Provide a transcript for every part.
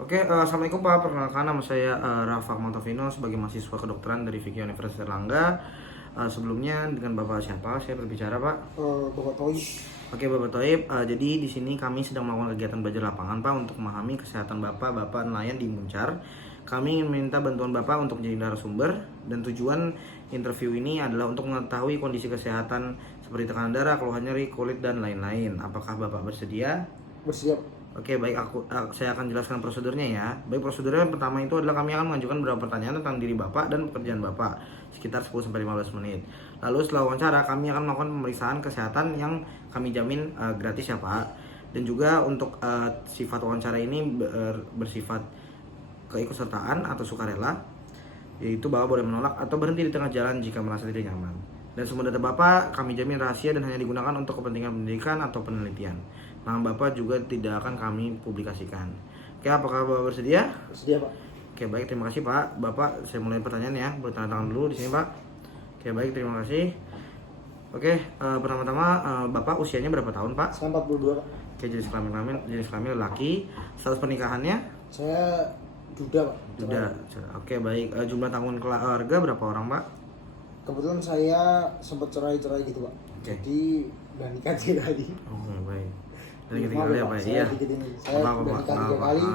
Assalamualaikum Pak. Perkenalkan nama saya Rafa Montavino sebagai mahasiswa kedokteran dari Vicky Universitas Erlangga. Sebelumnya dengan Bapak siapa? Saya berbicara Pak. Bapak Toib. Bapak Toib. Jadi di sini kami sedang melakukan kegiatan belajar lapangan Pak untuk memahami kesehatan Bapak nelayan di Muncar. Kami minta bantuan Bapak untuk menjadi narasumber dan tujuan interview ini adalah untuk mengetahui kondisi kesehatan seperti tekanan darah, keluhan nyeri, kulit dan lain-lain. Apakah Bapak bersedia? Bersiap. Baik, saya akan jelaskan prosedurnya ya. Baik, prosedurnya yang pertama itu adalah kami akan mengajukan beberapa pertanyaan tentang diri Bapak dan pekerjaan Bapak sekitar 10-15 menit. Lalu setelah wawancara kami akan melakukan pemeriksaan kesehatan yang kami jamin gratis ya Pak. Dan juga untuk sifat wawancara ini bersifat keikutsertaan atau sukarela, yaitu Bapak boleh menolak atau berhenti di tengah jalan jika merasa tidak nyaman. Dan semua data Bapak kami jamin rahasia dan hanya digunakan untuk kepentingan pendidikan atau penelitian. Nama Bapak juga tidak akan kami publikasikan. Apakah Bapak bersedia? Bersedia, Pak. Baik, terima kasih Pak. Bapak, saya mulai pertanyaan ya. Boleh tanda tangan dulu di sini Pak. Baik, terima kasih. Pertama-tama Bapak usianya berapa tahun Pak? Saya 42, Pak. Jenis kelamin laki. Status pernikahannya? Saya duda, Pak. Duda. Baik. Jumlah tanggungan keluarga berapa orang Pak? Kebetulan saya sempat cerai-cerai gitu, Pak. Jadi udah nikah 3 kali. Baik. Dari ketiga kali apa ya? Iya. Saya udah nikah 3 kali.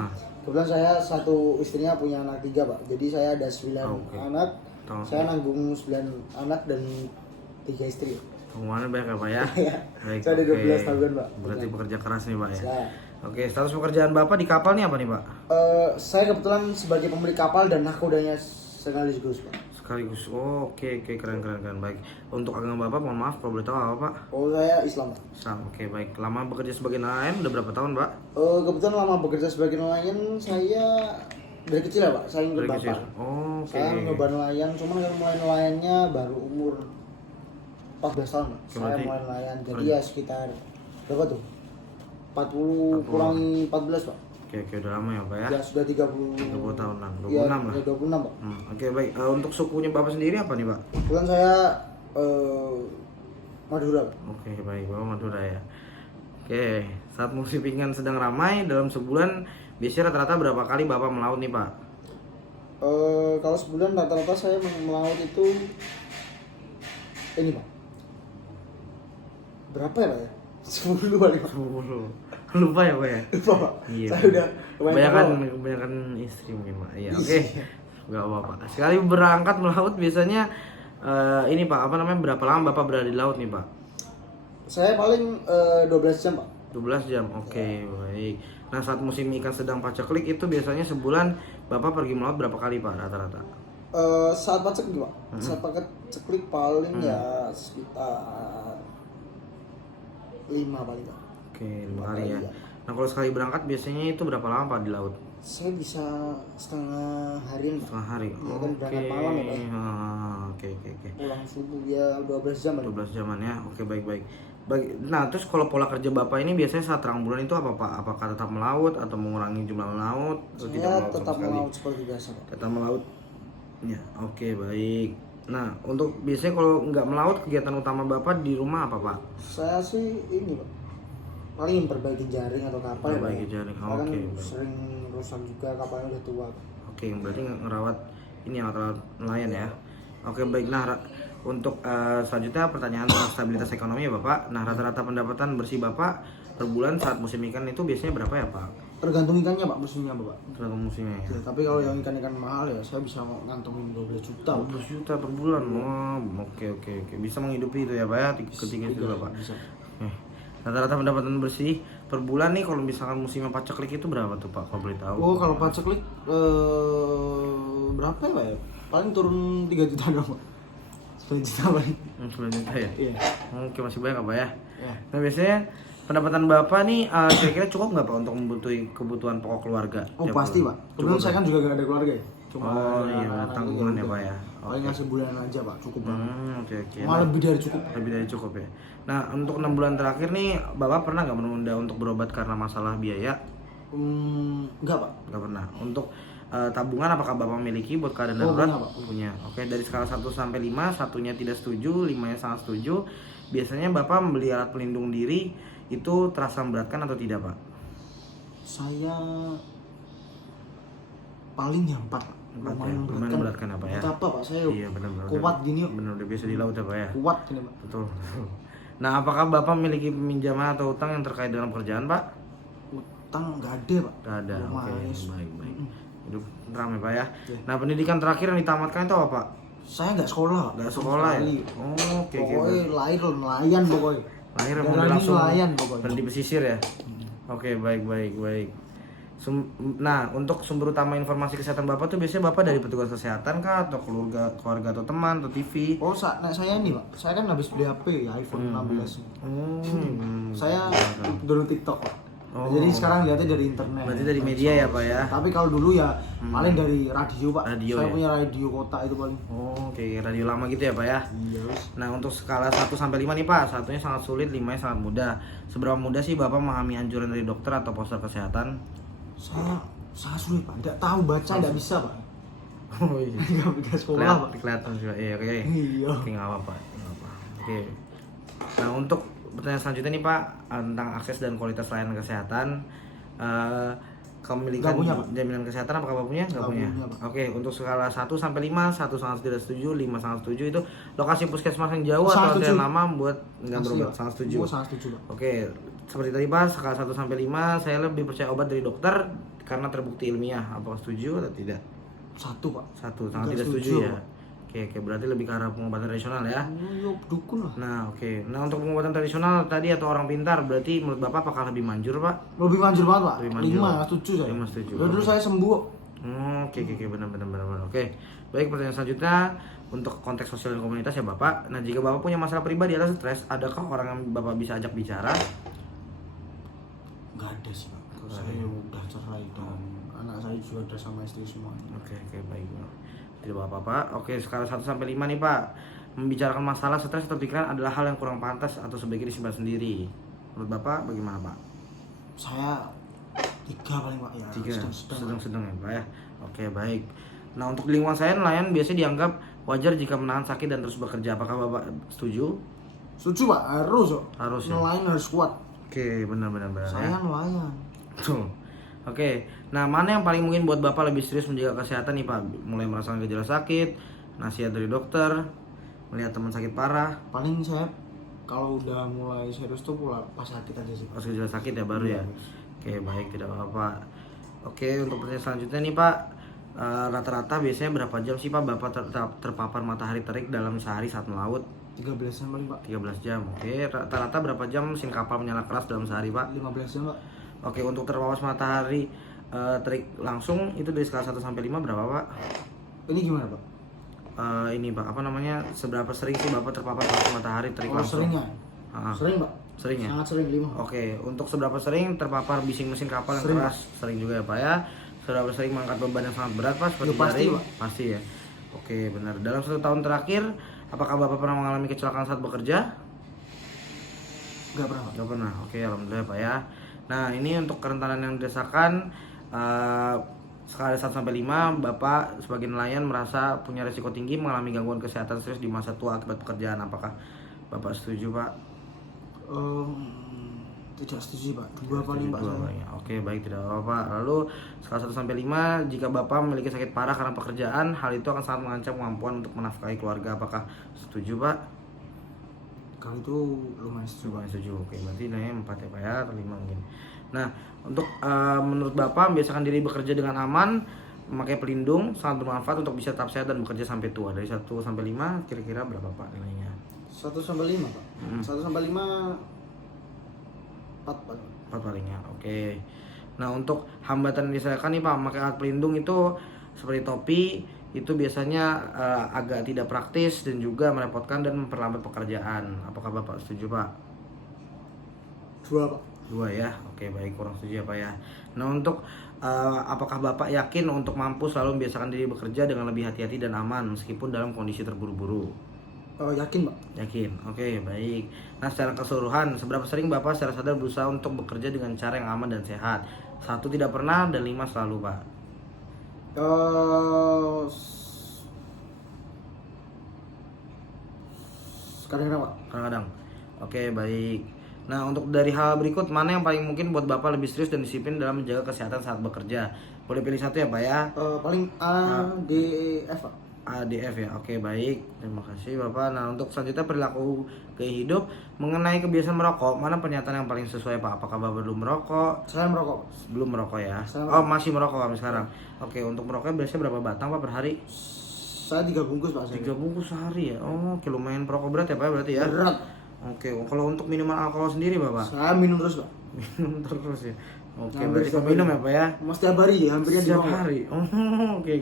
Kebetulan saya satu istrinya punya anak 3, Pak. Jadi saya ada 9 anak. Saya nanggung 9 anak dan 3 istri. Tanggungannya banyak ya Pak ya? Baik, saya ada 12 tahun, Pak. Berarti pekerja keras nih Pak ya? Saya. Status pekerjaan Bapak di kapal nih apa nih Pak? Saya kebetulan sebagai pemilik kapal dan nakodanya sekaligus, Pak. Sekaligus. Keren. Baik. Untuk agama Bapak mohon maaf kalau boleh tahu apa Pak? Saya Islam, Pak. Islam. Baik. Lama bekerja sebagai nelayan udah berapa tahun Pak? Kebetulan lama bekerja sebagai nelayan saya dari kecil ya Pak. Saya ngikut bapak. Saya nyoba nelayan, cuman kan mulai nelayannya baru umur 14 tahun, Pak. Saya mulai nelayan. Jadi ya sekitar berapa tuh? 40 kurangi 14, Pak. Udah lama ya Pak ya? Ya sudah 30 tahunan, 26 ya, lah. 26, Pak. Baik. Untuk sukunya Bapak sendiri apa nih Pak? Kebetulan saya Madura, Pak. Baik, Bapak Madura ya. Saat musim ikan sedang ramai dalam sebulan biasanya rata-rata berapa kali Bapak melaut nih Pak? Kalau sebulan rata-rata saya melaut itu ini, Pak. Berapa ya Pak ya? 10 kali, Pak. 10. Lupa ya Pak ya? Lupa, Pak. Iya. Saya udah kebanyakan istri mungkin Pak. Iya, Gak apa-apa. Sekali berangkat melaut biasanya ini Pak, berapa lama Bapak berada di laut nih Pak? Saya paling 12 jam, Pak. 12 jam. Baik. Nah, saat musim ikan sedang paceklik itu biasanya sebulan Bapak pergi melaut berapa kali Pak rata-rata? Saat paceklik, Pak. Saat paceklik paling ya sekitar 5 kali, Pak. 5 kali ya. Nah, kalau sekali berangkat biasanya itu berapa lama Pak di laut? Saya bisa setengah hari, Pak. Setengah hari. Ya kan berangkat malam ya, Pak. Pulang subuh ya 12 jam. 12 jaman ya. Baik. Nah, terus kalau pola kerja Bapak ini biasanya saat terang bulan itu apa Pak? Apakah tetap melaut atau mengurangi jumlah melaut? Atau Saya tetap melaut seperti biasa, Pak. Tetap melaut. Ya, baik. Nah, untuk biasanya kalau nggak melaut, kegiatan utama Bapak di rumah apa Pak? Saya sih ini, Pak. Paling perbaiki jaring atau kapal ya, Pak. Perbaiki jaring. Kan sering rusak juga, kapalnya udah tua. Berarti ngerawat ini alat nelayan ya. Baik. Nah, untuk selanjutnya pertanyaan tentang stabilitas ekonomi ya Bapak. Nah, rata-rata pendapatan bersih Bapak per bulan saat musim ikan itu biasanya berapa ya Pak? Tergantung ikannya, Pak, musimnya, Pak. Tergantung musimnya ya. Tapi kalau yang ikan-ikan mahal ya saya bisa ngantongin 12 juta. 12 juta per bulan. Oke. Bisa menghidupi itu ya Pak ya ketika itu Bapak. Bisa. Rata-rata pendapatan bersih per bulan nih kalau misalkan musim paceklik itu berapa tuh Pak kalau boleh tahu? Kalau paceklik berapa ya Pak ya? Paling turun 3 juta dong, Pak. 10 juta paling. 10 juta ya? Iya. Masih banyak Pak ya? Iya. Nah, biasanya pendapatan Bapak nih kira-kira cukup nggak Pak untuk membutuhi kebutuhan pokok keluarga? Pasti Pak. Kebetulan saya kan juga gak ada keluarga ya. Cuma tanggungan ya Pak ya. Paling ngasih bulanan aja Pak, cukup banget. Malah lebih dari cukup. Lebih dari cukup ya. Nah, untuk 6 bulan terakhir nih Bapak pernah nggak menunda untuk berobat karena masalah biaya? Enggak, Pak. Nggak pernah. Untuk tabungan apakah Bapak miliki buat keadaan darurat? Punya. Dari skala 1 sampai 5, satunya tidak setuju, 5-nya sangat setuju. Biasanya Bapak membeli alat pelindung diri itu terasa memberatkan atau tidak Pak? Saya paling ya 4 Pak. Lumayan memberatkan apa ya? Apa Pak, saya Iya benar-benar. kuat gini yuk. Benar udah biasa di laut ya Pak ya. Kuat gini Pak. Betul. Nah, apakah Bapak memiliki pinjaman atau utang yang terkait dengan pekerjaan Pak? Utang nggak ada Pak. Nggak ada. Oke, Lumayan. baik. Hidup tenang ya Pak ya. Iya. Nah, pendidikan terakhir yang ditamatkan itu apa Pak? Saya nggak sekolah. Nggak sekolah ya? Sekali. Oh, oke. Pokoknya lahir nelayan pokoknya. Lahir Darah emang udah ini langsung nelayan pokoknya. berhenti pesisir ya? Oke, baik. Nah, untuk sumber utama informasi kesehatan Bapak tuh biasanya Bapak dari petugas kesehatan kah atau keluarga atau teman atau TV? Oh, saya ini Pak. Saya kan habis beli HP ya, iPhone 16. Saya dulu TikTok Pak. Oh. Jadi sekarang lihatnya dari internet. Berarti dari media ya Pak ya? Tapi kalau dulu ya paling dari radio Pak. Radio Saya ya? punya radio kota itu paling. Oh, oke, radio lama gitu ya Pak ya? Iya. Nah, untuk skala 1 sampai 5 nih Pak, satunya sangat sulit, 5-nya sangat mudah. Seberapa mudah sih Bapak memahami anjuran dari dokter atau poster kesehatan? Saya sulit Pak. Nggak tahu baca, nggak bisa Pak. Oh iya. Nggak bisa sekolah Pak. Kelihatan juga. Iya, oke. Iya. Oke, nggak apa-apa. Oke. Nah, untuk pertanyaan selanjutnya nih Pak, tentang akses dan kualitas layanan kesehatan. Kepemilikan Nggak punya, Pak. jaminan kesehatan apakah Bapak punya? Nggak punya. Pak. Oke, untuk skala 1 sampai 5, 1 sangat tidak setuju, 5 sangat setuju, itu lokasi puskesmas yang jauh Sangat atau setuju. yang lama buat nggak Asli, berobat? Pak. Sangat setuju. Oh, sangat setuju Pak. Oke, seperti tadi Pak, skala 1 sampai 5, saya lebih percaya obat dari dokter karena terbukti ilmiah. Apakah setuju atau tidak? 1 Pak. 1, sangat Nggak tidak setuju setuju, ya. Pak. Oke, berarti lebih ke arah pengobatan tradisional ya. Oh, iya, dukun lah. Nah, oke. Nah, untuk pengobatan tradisional tadi atau orang pintar, berarti menurut Bapak apakah lebih manjur, Pak? Lebih manjur banget Pak. Lebih manjur. 5 setuju saya. 5 setuju. Dulu saya sembuh. Oke, benar. Oke. Baik, pertanyaan selanjutnya untuk konteks sosial dan komunitas ya, Bapak. Nah, jika Bapak punya masalah pribadi atau stres, adakah orang yang Bapak bisa ajak bicara? Nggak ada sih Pak. Saya udah cerai dan anak saya juga udah sama istri semua. Oke, baik. Tidak apa-apa. Oke, skala 1 sampai 5 nih, Pak. Membicarakan masalah stres atau pikiran adalah hal yang kurang pantas atau sebaiknya disimpan sendiri. Menurut Bapak bagaimana, Pak? Saya 3 paling Pak ya. 3, Sedang. sedang ya Pak ya. Oke, baik. Nah, untuk di lingkungan saya nelayan biasanya dianggap wajar jika menahan sakit dan terus bekerja. Apakah Bapak setuju? Setuju Pak, harus kok. Harus ya. Nelayan harus kuat. Oke, benar Saya ya. nelayan. Betul. Oke. Nah, mana yang paling mungkin buat Bapak lebih serius menjaga kesehatan nih, Pak? Mulai merasakan gejala sakit, nasihat dari dokter, melihat teman sakit parah. Paling saya kalau udah mulai serius tuh pas sakit aja sih. Pas gejala sakit ya baru ya. Iya. Oke, baik, tidak apa-apa. Oke, untuk pertanyaan selanjutnya nih, Pak. Rata-rata biasanya berapa jam sih Pak Bapak terpapar matahari terik dalam sehari saat melaut? 13 jam paling Pak. 13 jam. Oke, rata-rata berapa jam mesin kapal menyala keras dalam sehari, Pak? 15 jam Pak. Oke, untuk terpapar matahari terik langsung itu dari skala 1 sampai 5 berapa, Pak? Ini gimana Pak? Ini Pak, apa namanya? Seberapa sering sih Bapak terpapar langsung matahari terik Kalau langsung? seringnya? Ah, Sering Pak. sering ya? Sangat sering 5. Oke, untuk seberapa sering terpapar bising mesin kapal yang Sering, keras? Sering juga ya, Pak ya. Seberapa sering mengangkat beban yang sangat berat, Pak? Seperti Ya, pasti, jaring? Pak. Pasti ya. Oke, benar. Dalam 1 tahun terakhir, apakah Bapak pernah mengalami kecelakaan saat bekerja? Enggak pernah Pak. Nggak pernah. Oke, alhamdulillah Pak ya. Nah, ini untuk kerentanan yang dirasakan skala 1 sampai 5, Bapak sebagai nelayan merasa punya risiko tinggi mengalami gangguan kesehatan serius di masa tua akibat pekerjaan. Apakah Bapak setuju, Pak? Tidak setuju Pak. 2 paling Pak. Dua, Pak, ya. Oke, baik, tidak apa-apa. Lalu skala 1 sampai 5, jika Bapak memiliki sakit parah karena pekerjaan, hal itu akan sangat mengancam kemampuan untuk menafkahi keluarga. Apakah setuju, Pak? Kalau itu lumayan setuju Pak. Setuju. Oke, berarti nilainya 4 ya Pak ya, atau 5 mungkin. Nah, untuk menurut Bapak membiasakan diri bekerja dengan aman, memakai pelindung sangat bermanfaat untuk bisa tetap sehat dan bekerja sampai tua. Dari 1 sampai 5 kira-kira berapa Pak nilainya? 1 sampai 5 Pak. 1 sampai 5 4 Pak. 4 palingnya. Oke. Nah, untuk hambatan yang dirasakan nih Pak, memakai alat pelindung itu seperti topi itu biasanya agak tidak praktis dan juga merepotkan dan memperlambat pekerjaan. Apakah Bapak setuju, Pak? 2 Pak. 2 ya. Oke, baik, kurang setuju ya, Pak ya. Nah, untuk apakah Bapak yakin untuk mampu selalu membiasakan diri bekerja dengan lebih hati-hati dan aman meskipun dalam kondisi terburu-buru? Yakin Pak. Yakin. Oke, baik. Nah, secara keseluruhan, seberapa sering Bapak secara sadar berusaha untuk bekerja dengan cara yang aman dan sehat? 1 tidak pernah dan 5 selalu, Pak. Kadang-kadang Pak. Kadang-kadang. Oke, baik. Nah, untuk dari hal berikut, mana yang paling mungkin buat Bapak lebih serius dan disiplin dalam menjaga kesehatan saat bekerja? Boleh pilih satu ya Pak ya? Paling A, D, F Pak. ADF ya, oke baik, terima kasih Bapak. Nah untuk selanjutnya perilaku gaya hidup mengenai kebiasaan merokok, mana pernyataan yang paling sesuai Pak? Apakah Bapak belum merokok? Saya merokok. Belum merokok ya? Saya Oh masih merokok kami sekarang. Oke, untuk merokoknya biasanya berapa batang Pak per hari? Saya 3 bungkus Pak. 3 bungkus sehari ya? Oh oke, lumayan perokok berat ya Pak berarti ya? Berat. Oke, kalau untuk minuman alkohol sendiri Bapak? Saya minum terus Pak. Minum terus ya? Oke, Hampir berarti setiap minum hari. ya Pak ya? Mas tiap hari ya, hampir Setiap di bawah. hari? Oh oke.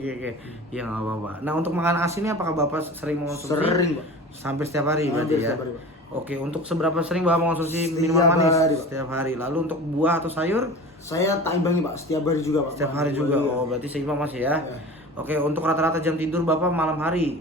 Ya nggak apa-apa. Nah untuk makan asin ini apakah Bapak sering mengonsumsi? Sering Pak. Sampai setiap hari Hampir berarti ya? setiap hari, Pak. Oke, untuk seberapa sering Bapak mengonsumsi Setiap minuman manis? hari, Pak. Setiap hari. Lalu untuk buah atau sayur? Saya tak imbangi Pak, setiap hari juga Pak. Setiap hari juga. Iya. Oh, berarti seimbang masih ya? Ya. Oke, untuk rata-rata jam tidur Bapak malam hari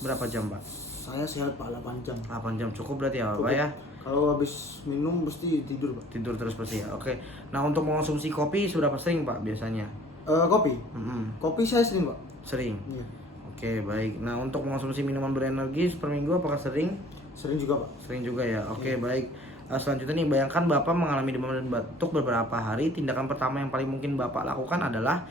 berapa jam, Pak? Saya sehat Pak 8 jam. 8 jam cukup berarti ya, Bapak Cukup. ya? Kalau habis minum mesti tidur Pak. Tidur terus pasti ya. Oke. Nah, untuk mengonsumsi kopi seberapa sering, Pak, biasanya? Kopi. Mm-mm. Kopi saya sering Pak. Sering. Iya. Oke, baik. Nah, untuk mengonsumsi minuman berenergi per minggu apakah sering? Sering juga Pak. Sering juga ya. Oke, baik. Selanjutnya nih, bayangkan Bapak mengalami demam dan batuk beberapa hari. Tindakan pertama yang paling mungkin Bapak lakukan adalah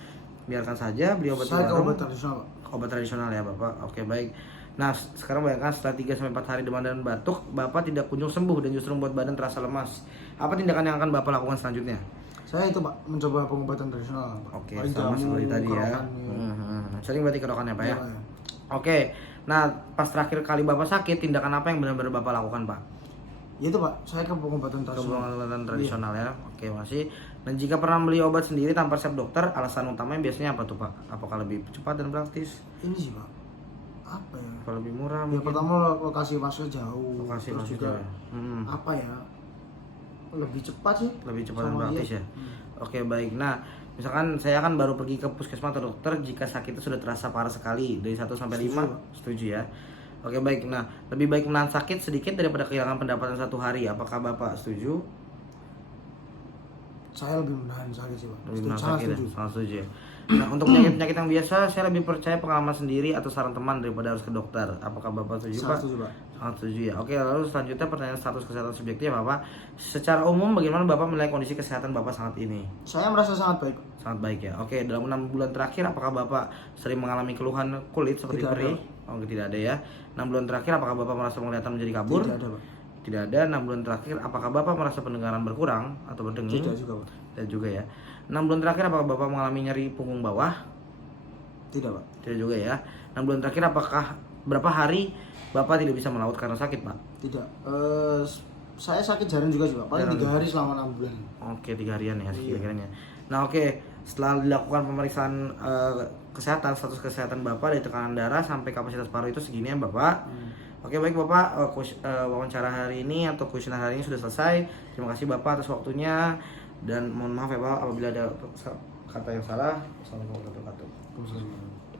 biarkan saja beli obat Saya ke warung. obat tradisional Pak. Obat tradisional ya Bapak. Oke, baik. Nah, sekarang bayangkan setelah 3-4 hari demam dan batuk, Bapak tidak kunjung sembuh dan justru membuat badan terasa lemas. Apa tindakan yang akan Bapak lakukan selanjutnya? Saya itu Pak, mencoba pengobatan tradisional Pak. Oke, Paling sama jamu, seperti tadi ya. kerokan, iya. Sering berarti kerokan ya Pak ya? Iya, Pak, ya. Oke. Nah, pas terakhir kali Bapak sakit, tindakan apa yang benar-benar Bapak lakukan Pak? Ya itu Pak, saya ke pengobatan tradisional. Pengobatan tradisional ya. Oke, masih. Dan jika pernah beli obat sendiri tanpa resep dokter, alasan utamanya biasanya apa tuh Pak? Apakah lebih cepat dan praktis? Ini sih Pak, apa ya? Apa lebih murah Ya mungkin? pertama lokasi masuknya jauh. Lokasi terus masuk juga jauh ya. apa ya? Lebih cepat sih. Lebih cepat dan sama praktis dia. ya. Oke, baik. Nah, misalkan saya kan baru pergi ke puskesmas atau dokter jika sakitnya sudah terasa parah sekali dari 1 sampai 5, Setuju, Pak. setuju ya. Oke, baik. Nah, lebih baik menahan sakit sedikit daripada kehilangan pendapatan 1 hari. Apakah Bapak setuju? Saya lebih menahan sakit sih Pak. Lebih Setuju, menahan sangat sakit ya? setuju. Sangat setuju ya. Nah, untuk penyakit-penyakit yang biasa, saya lebih percaya pengalaman sendiri atau saran teman daripada harus ke dokter. Apakah Bapak setuju, Sangat Pak? setuju Pak. Sangat setuju ya. Oke, lalu selanjutnya pertanyaan status kesehatan subjektif Bapak. Secara umum bagaimana Bapak menilai kondisi kesehatan Bapak saat ini? Saya merasa sangat baik. Sangat baik ya. Oke, dalam 6 bulan terakhir apakah Bapak sering mengalami keluhan kulit seperti Tidak perih? Oh, tidak ada ya. 6 bulan terakhir apakah Bapak merasa penglihatan menjadi kabur? Tidak ada Pak. Tidak ada. 6 bulan terakhir apakah Bapak merasa pendengaran berkurang atau berdenging? Tidak juga Pak. Tidak juga ya. 6 bulan terakhir apakah Bapak mengalami nyeri punggung bawah? Tidak Pak. Tidak juga ya. 6 bulan terakhir apakah berapa hari Bapak tidak bisa melaut karena sakit, Pak? Tidak. Saya sakit jarang juga sih Pak. Paling Jarang 3 hari selama 6 bulan. Oke, 3 harian ya Iya. kira-kiranya. Nah, oke, setelah dilakukan pemeriksaan kesehatan, status kesehatan Bapak dari tekanan darah sampai kapasitas paru itu segini ya, Bapak. Oke, baik Bapak, wawancara hari ini atau kuesioner hari ini sudah selesai. Terima kasih Bapak atas waktunya dan mohon maaf ya Pak apabila ada kata yang salah. Assalamualaikum warahmatullahi wabarakatuh. Waalaikumsalam.